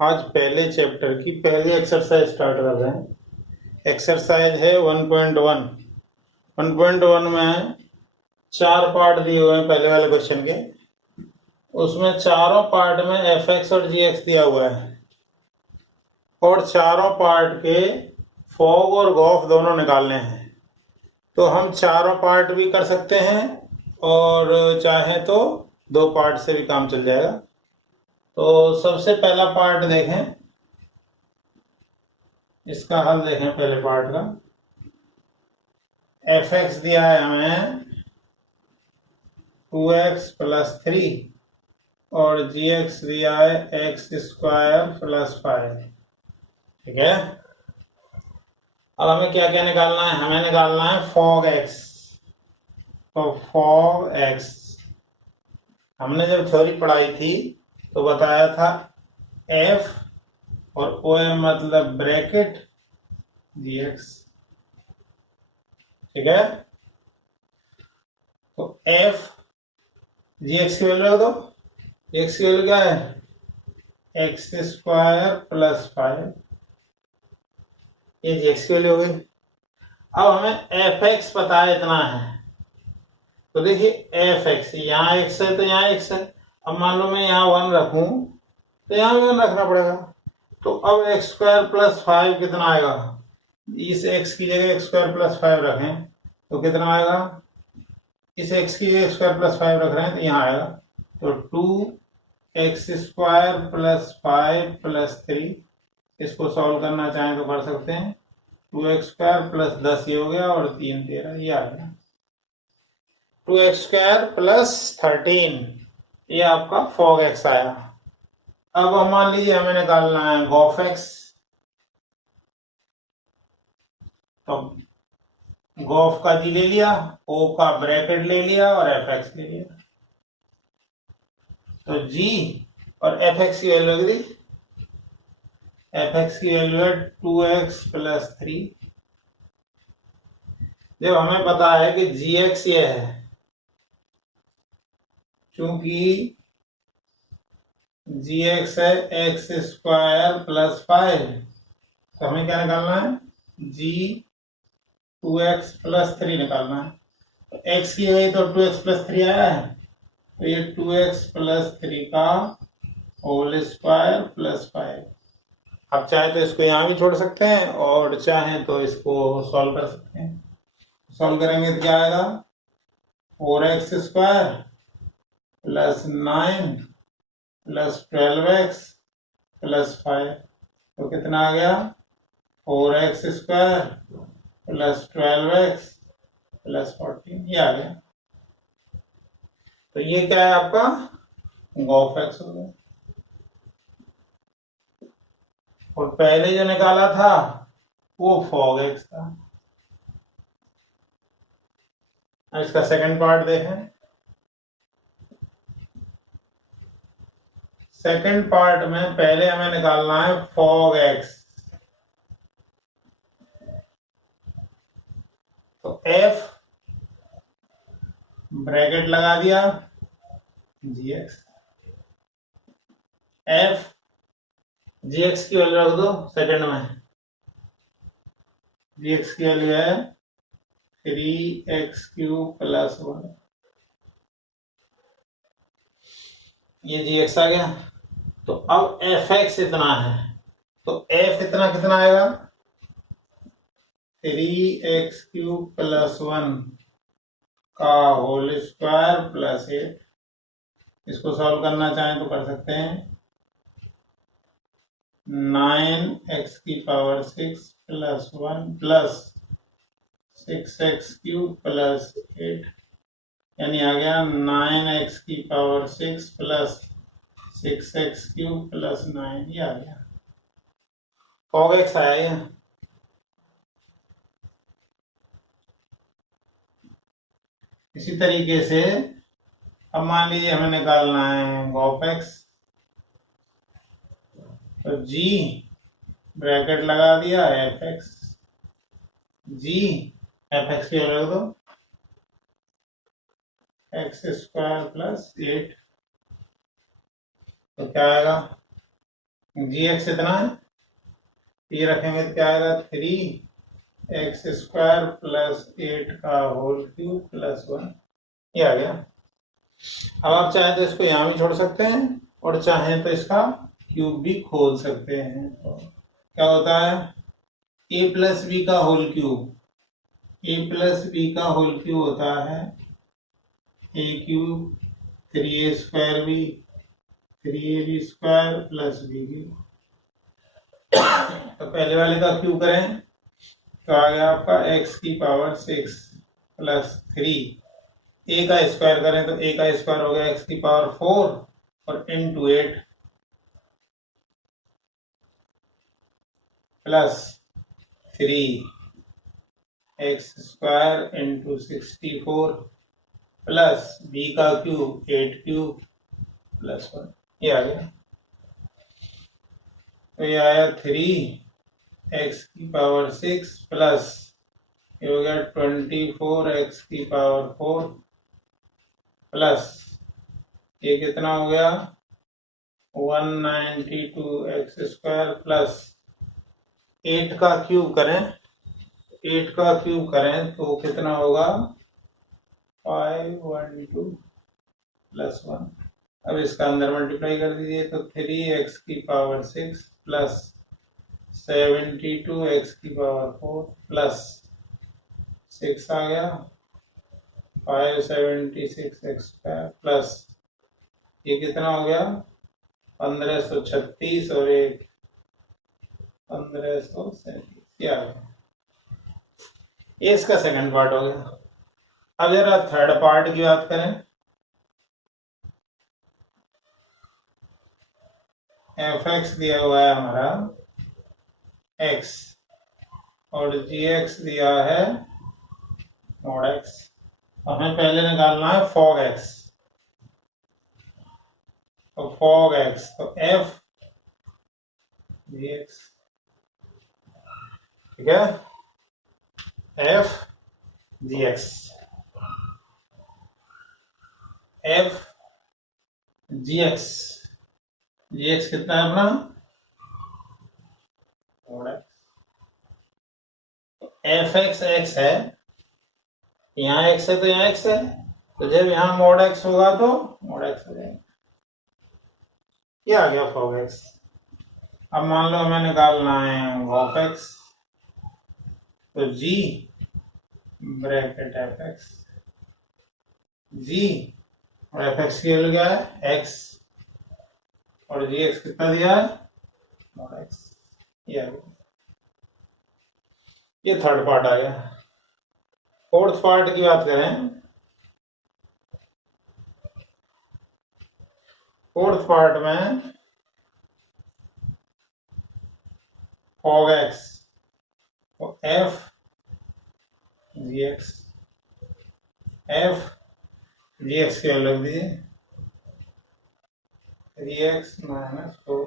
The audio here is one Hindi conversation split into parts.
आज पहले चैप्टर की पहली एक्सरसाइज स्टार्ट कर रहे हैं। एक्सरसाइज है 1.1। 1.1 में 4 पार्ट दिए हुए हैं पहले वाले क्वेश्चन के। उसमें चारों पार्ट में एफ एक्स और जी एक्स दिया हुआ है और चारों पार्ट के फॉग और गॉफ दोनों निकालने हैं। तो हम चारों पार्ट भी कर सकते हैं और चाहे तो 2 पार्ट से भी काम चल जाएगा। तो सबसे पहला पार्ट देखें, इसका हल देखें। पहले पार्ट का एफ एक्स दिया है हमें 2x + 3 और जी एक्स दिया है x² + 5। ठीक है, अब हमें क्या क्या निकालना है? हमें निकालना है फॉग x। तो फॉग x हमने जब थ्योरी पढ़ाई थी तो बताया था f और o मतलब ब्रैकेट gx। ठीक है, तो f gx की वैल्यू दो। x की वैल्यू क्या है? x² + 5। ये gx की वैल्यू हो गई। अब हमें एफ एक्स पता है, इतना है। तो देखिए एफ एक्स, यहाँ एक्स है तो यहाँ एक्स है। अब मान लो मैं यहाँ 1 रखूं तो यहाँ भी 1 रखना पड़ेगा। तो अब x² + 5 कितना आएगा? इस x की जगह x² + 5 रखें तो कितना आएगा? इस x की जगह x² + 5 रख रहे हैं तो यहाँ आएगा। तो 2x² + 5 + 3। इसको सॉल्व करना चाहें तो कर सकते हैं। 2x² + 10 ये हो गया और 3 13 ये आ गया। 2x² + 13 ये आपका फॉग एक्स आया। अब मान लीजिए हमें निकालना है गॉफ एक्स। तो गॉफ का जी ले लिया, ओ का ब्रैकेट ले लिया और एफ एक्स ले लिया। तो जी और एफ एक्स की वैल्यू लग रही, एफ एक्स की वैल्यू है 2x + 3। जब हमें पता है कि जी एक्स ये है, क्योंकि जी एक्स है x² + 5, तो हमें क्या निकालना है? जी 2x + 3 निकालना है। तो x की गई तो 2x + 3 आया है, तो ये 2x + 3 का होल स्क्वायर + 5। आप चाहे तो इसको यहाँ भी छोड़ सकते हैं और चाहे तो इसको सॉल्व कर सकते हैं। सॉल्व करेंगे तो क्या आएगा? 4x² + 9 + 12x + 5। तो कितना आ गया? 4x² + 12x + 14 ये आ गया। तो ये क्या है आपका? गॉफ एक्स हो गया। और पहले जो निकाला था वो फॉग एक्स था। अब इसका सेकंड पार्ट देखें। सेकंड पार्ट में पहले हमें निकालना है फॉग एक्स। तो एफ ब्रैकेट लगा दिया जी एक्स, एफ जी एक्स की वैल्यू रख दो सेकंड में। जी एक्स की वैल्यू है 3x³ + 1। ये जी एक्स आ गया। तो अब एफ एक्स इतना है, तो एफ इतना कितना आएगा? 3x³ + 1 का होल स्क्वायर + 8। इसको सॉल्व करना चाहें तो कर सकते हैं। 9x⁶ + 1 + 6x³ + 8, यानी आ गया 9x⁶ + 6x³ + 9 ये आ गया। फॉग एक्स आया ये। इसी तरीके से अब मान लीजिए हमें निकालना है गॉफ एक्स। तो जी ब्रैकेट लगा दिया एफ एक्स, जी एफ एक्स की वैल्यू दो x² + 8। तो क्या आएगा? जी एक्स इतना है, ये रखेंगे तो क्या आएगा 3x² प्लस 8 का होल क्यूब प्लस 1, ये आ गया। अब आप चाहें तो इसको यहाँ भी छोड़ सकते हैं और चाहें तो इसका क्यूब भी खोल सकते हैं। तो क्या होता है, a प्लस बी का whole cube, a plus B का होल क्यूब होता है a cube 3a² B 3ab² plus B cube. तो पहले वाले का क्यूब करें तो आ गया आपका x की पावर 6 प्लस 3, a का स्क्वायर करें तो a का स्क्वायर हो गया x की पावर 4 और into 8 plus 3x² into 64 plus b का क्यूब 8 क्यूब प्लस 1, ये आ गया। तो ये आया 3x की पावर 6 प्लस ये हो गया 24x की पावर 4 प्लस ये कितना हो गया 192x² प्लस 8 का क्यूब करें, 8 का क्यूब करें तो कितना होगा 512 प्लस 1। अब इसका अंदर मल्टीप्लाई कर दीजिए तो 3x की पावर 6 प्लस 72x की पावर 4 प्लस 6 आ गया 576x² प्लस ये कितना हो गया 1536 और एक 1537, ये आ गया। ये इसका सेकंड पार्ट हो गया। अब जरा थर्ड पार्ट की बात करें, fx दिया हुआ है हमारा x और gx दिया है mod x। हमें पहले निकालना है fog x, तो fog x तो f gx, ठीक है, f gx, f gx, gx कितना है अपना mod x, fx x है, यहाँ x है तो यहाँ x है, तो जब यहाँ mod x होगा तो mod x हो जाएगा। ये आ गया fog x। अब मान लो हमें निकालना है of x, तो g ब्रैकेट fx, g और fx की वैल्यू क्या है x और gx कितना दिया है mod x, ये आ गया। ये थर्ड पार्ट आ गया। फोर्थ पार्ट की बात करें, फोर्थ पार्ट में fog x तो f gx, f gx की वैल्यू रख दीजिए 3x - 4।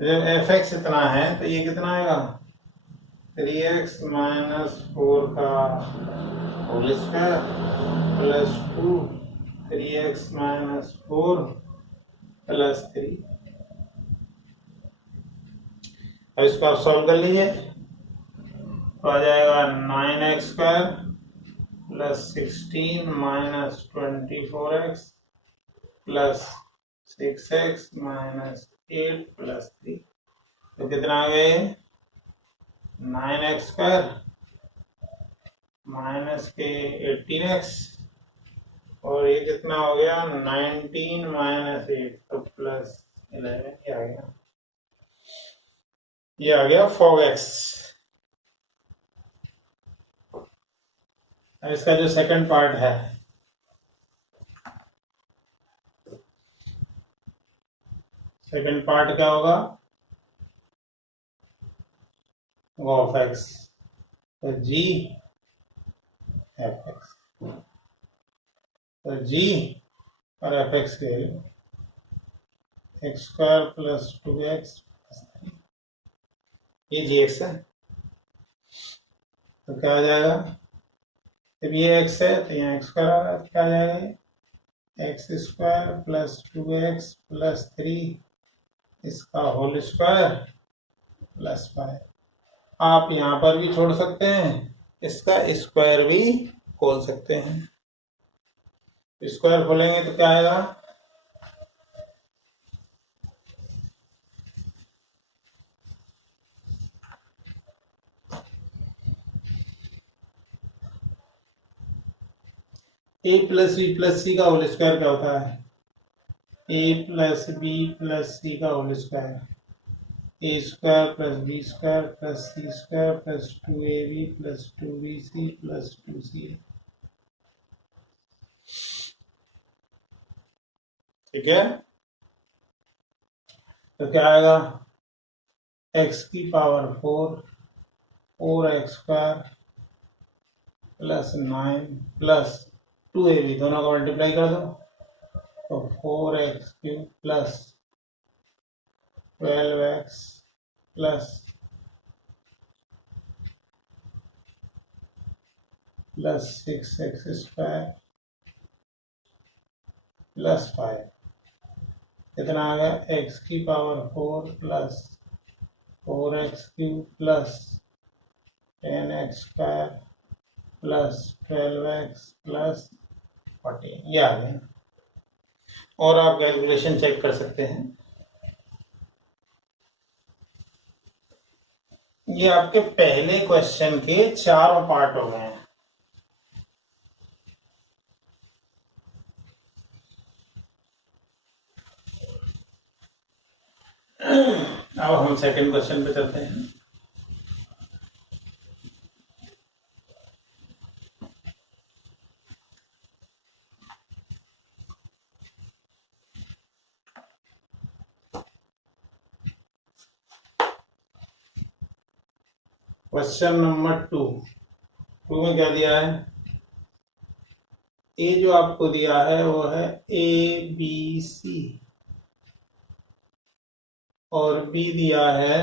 जब fx इतना है तो ये कितना आएगा 3x - 4 का whole square plus 2 3x - 4 plus 3। अब इसको आप सॉल्व कर लीजिए तो आ जाएगा 9x² plus 16 minus 24x plus 6x minus 8 plus 3। तो कितना आ गया 9x² माइनस के 18x और ये कितना हो गया 19 माइनस 8 तो प्लस 11, ये आ गया, ये आ गया fog x। अब इसका जो सेकंड पार्ट है, सेकंड पार्ट क्या होगा of x, तो g fx, तो g और fx के x² प्लस 2x, ये gx है, तो क्या आ जाएगा जब ये x है तो यहाँ x² आ रहा है, क्या आ जाएगा x square plus 2x plus 3 इसका होल स्क्वायर प्लस 5। आप यहाँ पर भी छोड़ सकते हैं, इसका स्क्वायर भी खोल सकते हैं। स्क्वायर खोलेंगे तो क्या आएगा, A plus B plus C का होल स्क्वायर क्या होता है, A plus B plus C का whole square, A square plus B square plus C square plus 2ab plus 2bc plus 2c। ठीक है, तो क्या आएगा, x की power 4 4x² plus 9 plus 2ab, दोनों का मल्टीप्लाई कर दो तो 4x³ plus 12x plus 6x² plus 5। कितना आ गया, x की power 4 plus 4x³ plus 10x² plus 12x plus 14, ये आ गया। और आप कैलकुलेशन चेक कर सकते हैं। ये आपके पहले क्वेश्चन के 4 पार्ट हो गए हैं। अब हम सेकंड क्वेश्चन पे चलते हैं। क्वेश्चन नंबर 2 में क्या दिया है, ए जो आपको दिया है वो है ABC और बी दिया है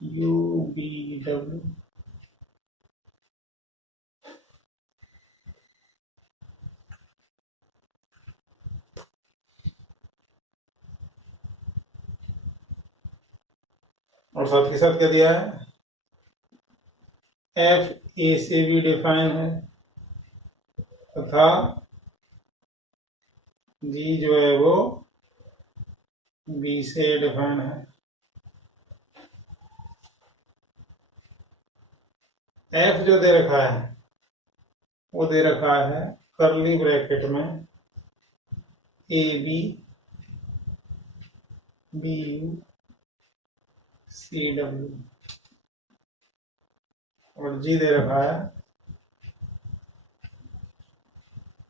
UBW। और साथ के साथ क्या दिया है, F A से भी डिफाइन है तथा G जो है वो B से डिफाइन है। F जो दे रखा है वो दे रखा है कर्ली ब्रैकेट में AB BU CW और G दे रखा है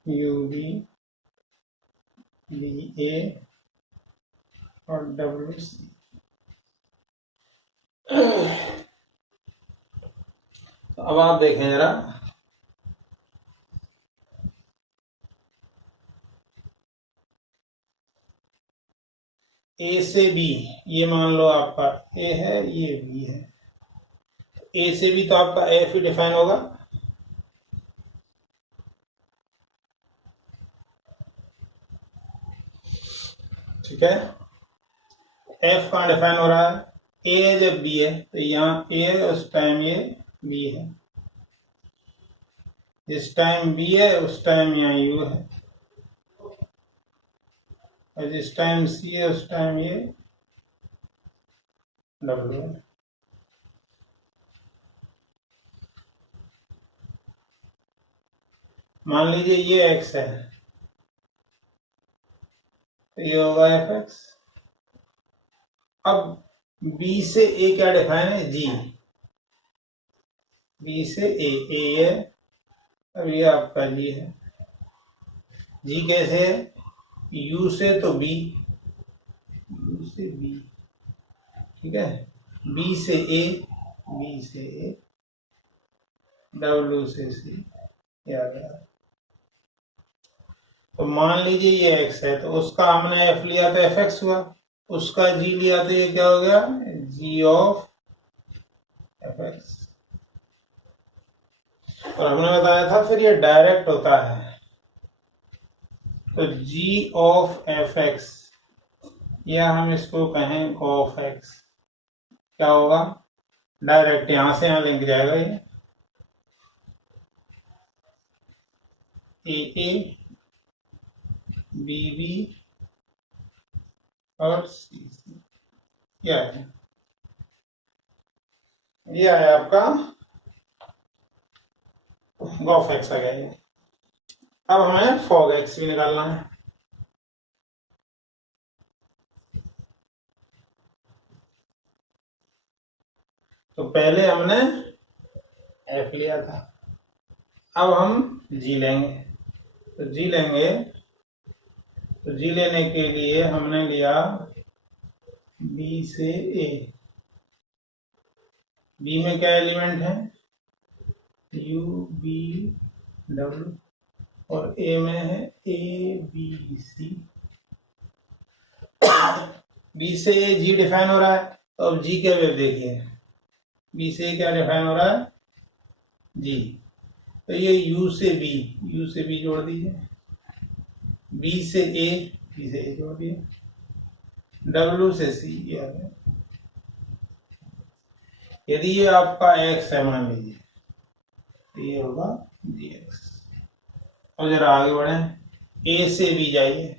UB BA और WC। तो अब आप देखें जरा, ए से बी, ये मान लो आपका ए है ये बी है, ए से बी तो आपका एफ ही डिफाइन होगा। ठीक है, एफ कहाँ डिफाइन हो रहा है, ए है जब बी है तो यहाँ ए है उस टाइम ये बी है, जिस टाइम बी है उस टाइम यहाँ यू है, और जिस टाइम सी है उस टाइम ये डब्ल्यू है। मान लीजिए ये एक्स है तो ये होगा एफ एक्स। अब बी से ए क्या डिफाइन है, जी, बी से ए है, अब ये आपका जी है। जी कैसे है, यू से तो बी, यू से बी, ठीक है, बी से ए, बी से ए, डब्ल्यू से सी, आ गया। तो मान लीजिए ये एक्स है तो उसका हमने एफ लिया तो एफ एक्स हुआ, उसका जी लिया तो ये क्या हो गया, जी ऑफ एफ एक्स। और हमने बताया था फिर ये डायरेक्ट होता है, तो जी ऑफ एफ एक्स, या हम इसको कहें ऑफ एक्स, क्या होगा, डायरेक्ट यहां से यहां लिंक जाएगा ये ए बी बी और सी सी, क्या है, ये आया आपका गॉफ एक्स आ गया ये। अब हमें फॉग एक्स भी निकालना है। तो पहले हमने एफ लिया था, अब हम जी लेंगे। तो जी लेंगे, तो जी लेने के लिए हमने लिया बी से ए। बी में क्या एलिमेंट है, यू बी डब्ल्यू, और ए में है ए बी सी। बी से ए जी डिफाइन हो रहा है, तो अब जी के वेव देखिए, बी से क्या डिफाइन हो रहा है, जी। तो ये यू से बी जोड़ दीजिए, बी से ए जोड़ दिए, डब्ल्यू से सी, ये आ गया। यदि ये आपका एक्स है मान लीजिए, तो ये होगा जी एक्स। और जरा आगे बढ़े, ए से बी जाइए,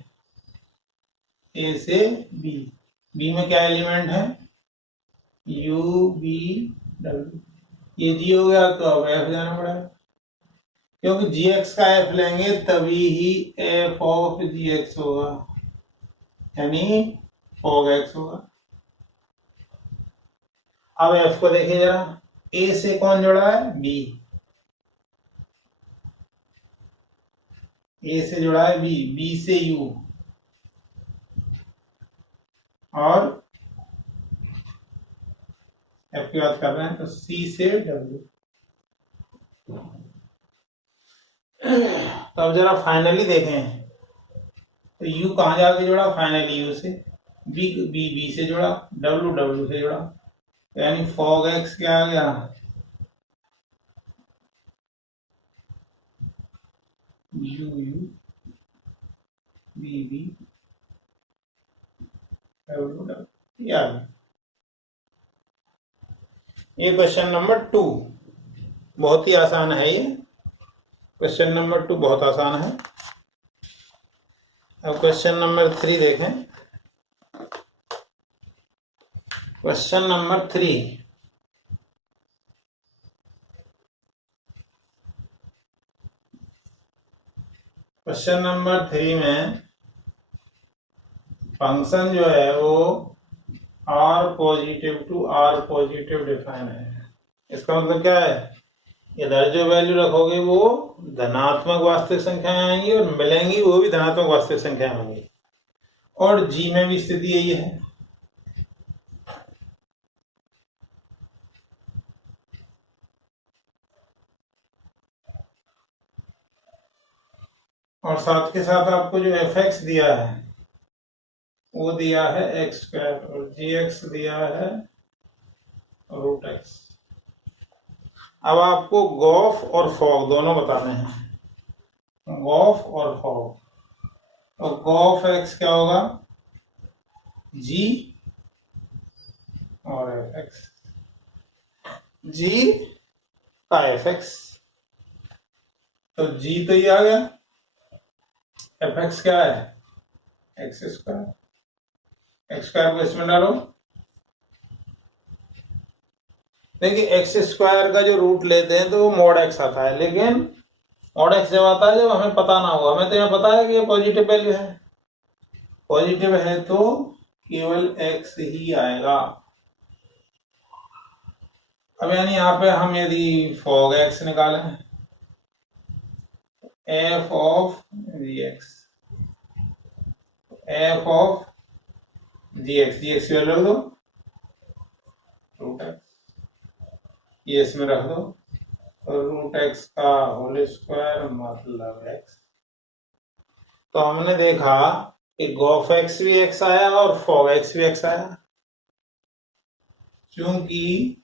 ए से बी, बी में क्या एलिमेंट है, यू बी डब्ल्यू, ये जी हो गया, तो अब एफ जाना पड़ेगा, क्योंकि जी एक्स का एफ लेंगे तभी ही एफ ऑफ जी एक्स होगा, यानी फॉग एक्स होगा। अब एफ को देखिए जरा, ए से कौन जुड़ा है, बी, ए से जुड़ा है बी, बी से यू, और एफ की बात कर रहे हैं तो सी से डब्ल्यू। तो अब जरा फाइनली देखें, तो यू कहां जाके जुड़ा, फाइनली यू से, बी से जुड़ा, डब्ल्यू से जुड़ा, यानी फॉग एक्स क्या आ गया, यू बी डब्ल्यू, ये आ गया। ये क्वेश्चन नंबर 2 बहुत ही आसान है, ये क्वेश्चन नंबर 2 बहुत आसान है। अब क्वेश्चन नंबर 3 देखें। क्वेश्चन नंबर 3, क्वेश्चन नंबर 3 में फंक्शन जो है वो R positive to R positive define है। इसका मतलब क्या है, इधर जो वैल्यू रखोगे वो धनात्मक वास्तविक संख्याएं आएंगी और मिलेंगी वो भी धनात्मक वास्तविक संख्याएं होंगी, और जी में भी स्थिति यही है। और साथ के साथ आपको जो एफ एक्स दिया है वो दिया है एक्स स्क्वायर, और जी एक्स दिया है रूट एक्स। अब आपको गॉफ और फॉग दोनों बताने हैं, गॉफ और फॉग। तो गॉफ एक्स क्या होगा, जी और एफ एक्स, जी का एफ एक्स, तो जी तो ये आ गया, एफ एक्स क्या है, एक्स स्क्वायर, एक्स स्क्वायर को इसमें डालो। देखिए एक्स स्क्वायर का जो रूट लेते हैं तो वो मॉड एक्स आता है, लेकिन मॉड एक्स जब आता है जब हमें पता ना हो, हमें तो यह पता है कि ये पॉजिटिव वैल्यू है, पॉजिटिव है तो केवल एक्स ही आएगा। अब यानी यहाँ पे हम यदि फॉग एक्स निकालें, f of g x, f of g x की वैल्यू रख दो रूट एक्स, ये इसमें रख दो, और रूट एक्स का होल स्क्वायर मतलब एक्स। तो हमने देखा कि गॉफ एक्स भी एक्स आया और फॉग एक्स भी एक्स आया, क्योंकि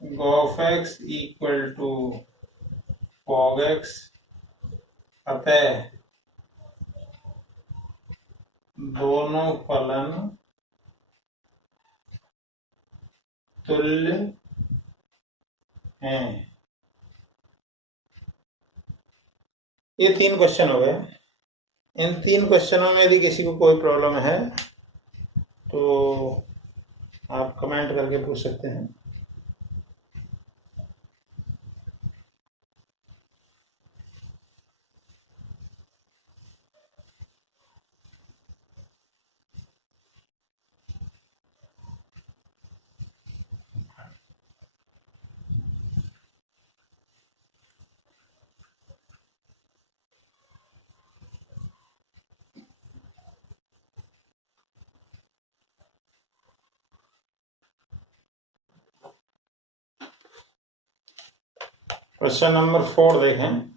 gof x equal to fog x अतः दोनों फलन तुल्य हैं। ये 3 क्वेश्चन हो गए। इन 3 क्वेश्चनों में यदि किसी को कोई प्रॉब्लम है तो आप कमेंट करके पूछ सकते हैं। क्वेश्चन नंबर 4 देखें।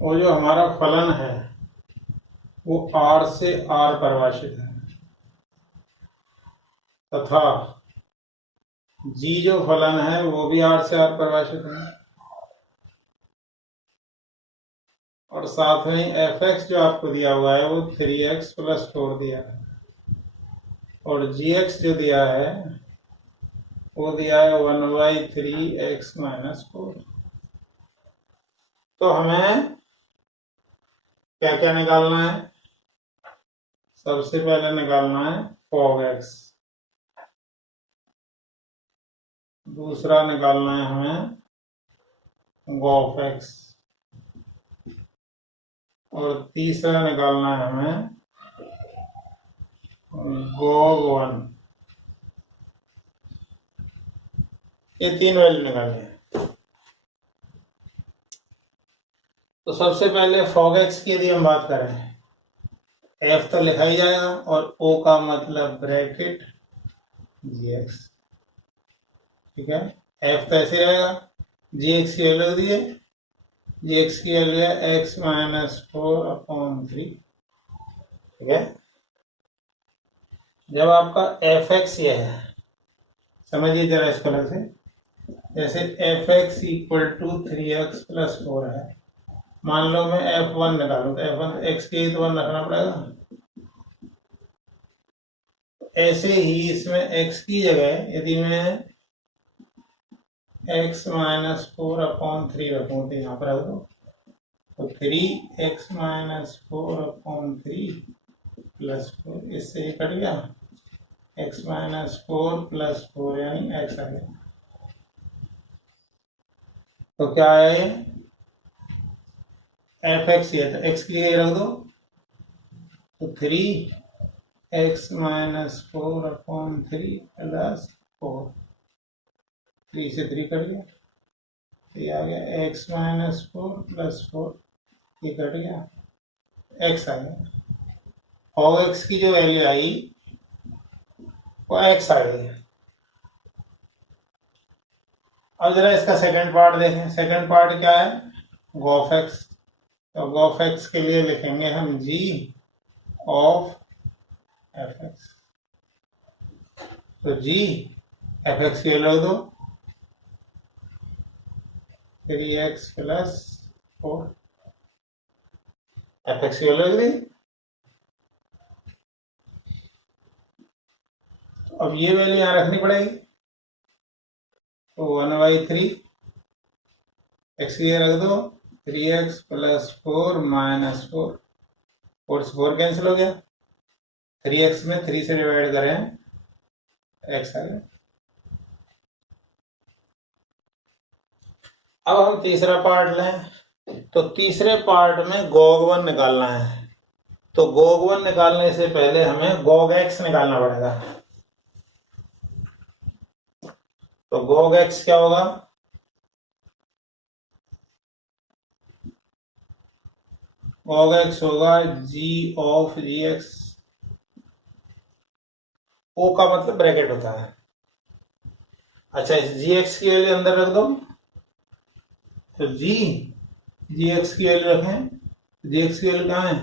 वो जो हमारा फलन है वो R से R परिभाषित है तथा G जो फलन है वो भी R से R परिभाषित है और साथ में fx जो आपको दिया हुआ है वो 3x + 4 दिया है और gx जो दिया है वो दिया है 1/3x - 4। तो हमें क्या क्या निकालना है? सबसे पहले निकालना है fog x, दूसरा निकालना है हमें gof x और तीसरा निकालना है हमें gog1। ये 3 वैल्यू निकालनी है। तो सबसे पहले fog x की यदि हम बात करें, f तो लिखा ही जाएगा और o का मतलब ब्रैकेट gx, ठीक है। f तो ऐसे रहेगा, gx की वैल्यू दिए, gx की वैल्यू है x - 4/3, ठीक है। जब आपका fx ये है, समझिए जरा इस तरह से, जैसे fx = 3x + 4 है। मान लो मैं f1 निकालूं तो f1 x के तो 1 रखना पड़ेगा। ऐसे ही इसमें x की जगह यदि मैं x - 4/3 रखूं तो यहाँ पर रख दो, तो 3x - 4/3 + 4, इससे ये कट गया, x - 4 + 4 यानी x आ गया। तो क्या है fx ये, तो x की जगह रख दो, तो 3x - 4/3 + 4, 3 से 3 कट गया, तो ये आ गया x - 4 + 4, ये कट गया, x आ गया। और x की जो वैल्यू आई वो x आ गई। अब जरा इसका सेकंड पार्ट देखें। सेकंड पार्ट क्या है? गोफ x। तो गोफ x के लिए लिखेंगे हम g of fx। तो g fx की वैल्यू दो, 3x + 4, fx की वैल्यू दी। तो अब ये वैल्यू यहाँ रखनी पड़ेगी, तो 1/3 x की रख दो, 3x + 4 - 4, 4 से 4 कैंसिल हो गया, 3x में 3 से डिवाइड करें x आ गया। अब हम तीसरा पार्ट लें, तो तीसरे पार्ट में gog1 निकालना है। तो gog1 निकालने से पहले हमें gog x निकालना पड़ेगा। तो gog x क्या होगा? gog x होगा g of gx, o का मतलब ब्रैकेट होता है। अच्छा, इस gx की वैल्यू अंदर रख दो, तो gx की वैल्यू रखें, gx की वैल्यू कहाँ है?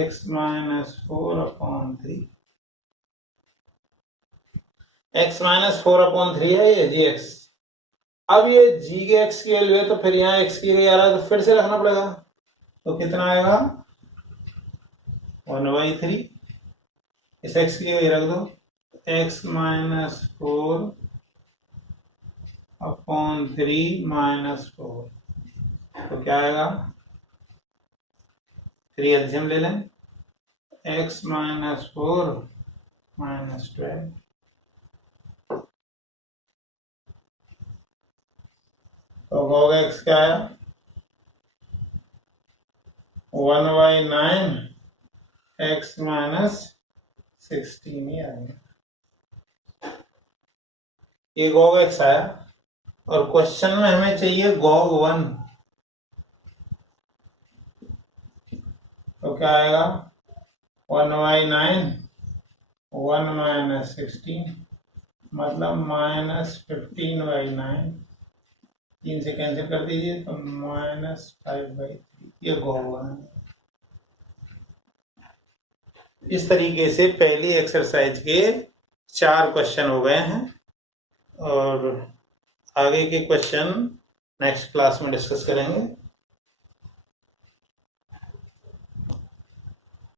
x - 4/3, x माइनस 4/3 है ये जी एक्स। अब ये जी के x की वैल्यू है तो फिर यहाँ x की वैल्यू आ रहा है तो फिर से रखना पड़ेगा। तो कितना आएगा 1/3, इस x की वैल्यू रख दो, x माइनस 4/3 माइनस 4, तो क्या आएगा 3 एलसीएम ले लें, x माइनस 4 माइनस 12, तो होगा x क्या आया 1/9 x माइनस 16 ही आएगा। ये गॉग x आया और क्वेश्चन में हमें चाहिए गॉग 1, तो क्या आएगा 1/9 1 माइनस 16 मतलब -15/9, 3 से कैंसिल कर दीजिए तो -5/3, ये गॉग 1 है। इस तरीके से पहली एक्सरसाइज के 4 क्वेश्चन हो गए हैं और आगे के क्वेश्चन नेक्स्ट क्लास में डिस्कस करेंगे।